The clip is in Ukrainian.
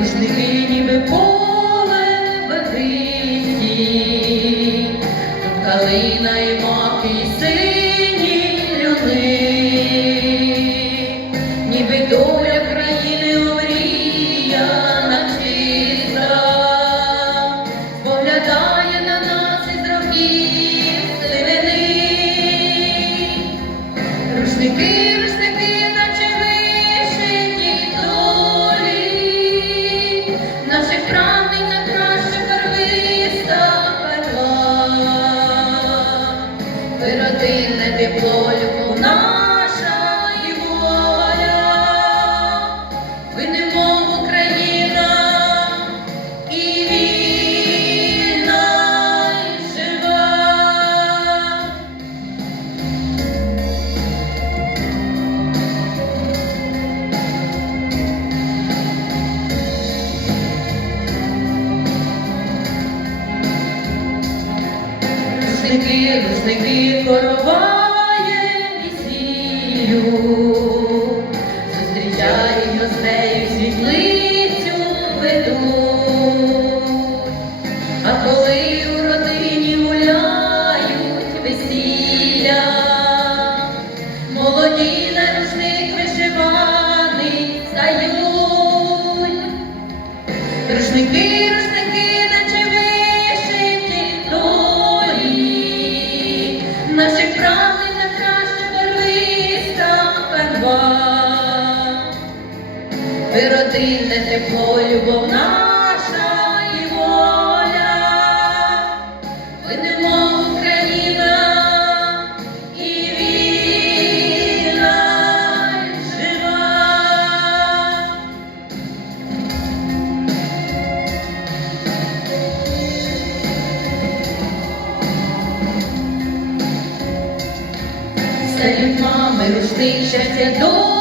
Christ, dia, mas nem dia foram потрібне тепло, любов наша і воля, ми видимо Україна і вільна, і жива. Стають мами, рушти щастя до.